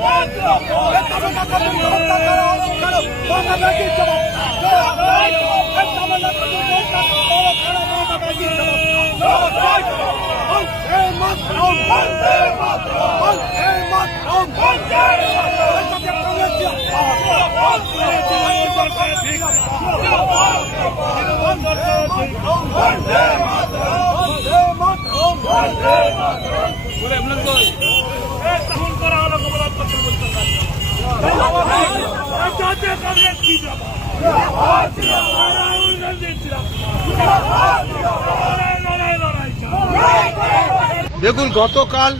বন্ধ মাত্র বন্ধ মাত্র বন্ধ মাত্র বলে এমন কই এ তো দেখুন গতকাল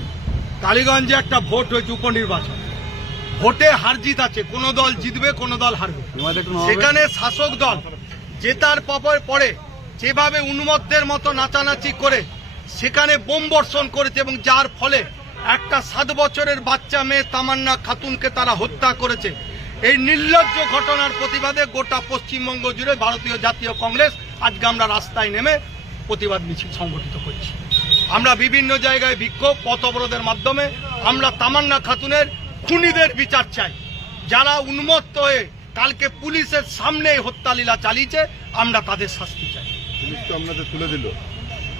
কালীগঞ্জে একটা ভোট হয়েছে উপনির্বাচন। ভোটে হার জিত আছে কোন দল জিতবে কোন দল হারবে। সেখানে শাসক দল জেতার পর পরে যেভাবে উন্মত্তের মতো নাচানাচি করে সেখানে বোম বর্ষণ করেছে এবং যার ফলে একটা সাত বছরের বাচ্চা মেয়ে তামান্না খাতুনকে তারা হত্যা করেছে। এই নির্লজ্জ ঘটনার প্রতিবাদে গোটা পশ্চিমবঙ্গ জুড়ে ভারতীয় জাতীয় কংগ্রেস আজকে আমরা রাস্তায় নেমে প্রতিবাদ মিছিল সংগঠিত করছি। আমরা বিভিন্ন জায়গায় বিক্ষোভ পথ অবরোধের মাধ্যমে আমরা তামান্না খাতুনের খুনিদের বিচার চাই। যারা উন্মত্ত হয়ে কালকে পুলিশের সামনে হত্যালীলা চালিয়েছে আমরা তাদের শাস্তি চাই। পুলিশ তো আপনাদের তুলে দিল।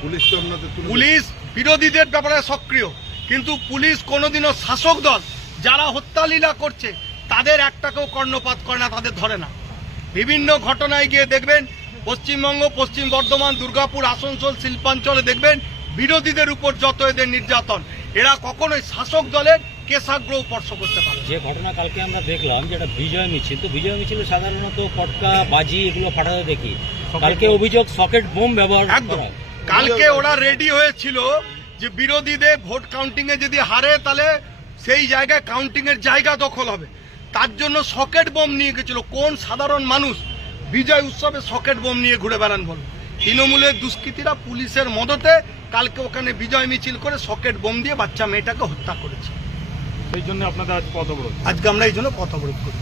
পুলিশ তো আপনাদের পুলিশ বিরোধীদের ব্যাপারে সক্রিয় কিন্তু পুলিশ কোনোদিনও শাসক দল যারা হত্যালীলা করছে তাদের একটাকেও কর্ণপাত করে না তাদের ধরে না। বিভিন্ন ঘটনায় গিয়ে দেখবেন পশ্চিমবঙ্গ পশ্চিম বর্ধমান দুর্গাপুর আসানসোল শিল্পাঞ্চলে দেখবেন বিরোধীদের উপর যত এদের নির্যাতন এরা কখনোই শাসক দলের কেশাগ্র স্পর্শ করতে পারে যে ঘটনা কালকে আমরা দেখলাম যেটা বিজয় মিছিল তো বিজয় মিছিলে সাধারণত পটকা বাজি এগুলো ফাটাতে দেখি। কালকে অভিযোগ সকেট বোম ব্যবহার একদম। কালকে ওরা রেডি হয়েছিল যে বিরোধীদের ভোট কাউন্টিং এ যদি হারে তাহলে সেই জায়গায় কাউন্টিং এর জায়গা দখল হবে। তার জন্য সকেট বোম নিয়ে গেছিল। কোন সাধারণ মানুষ বিজয় উৎসবে সকেট বোম নিয়ে ঘুরে বেড়ান বল। তৃণমূলের দুষ্কৃতীরা পুলিশের মদতে কালকে ওখানে বিজয় মিছিল করে সকেট বোম দিয়ে বাচ্চা মেয়েটাকে হত্যা করেছে। সেই জন্য আপনাদের আজ পথ অবরোধ। আজকে আমরা এই জন্য পথ অবরোধ করি।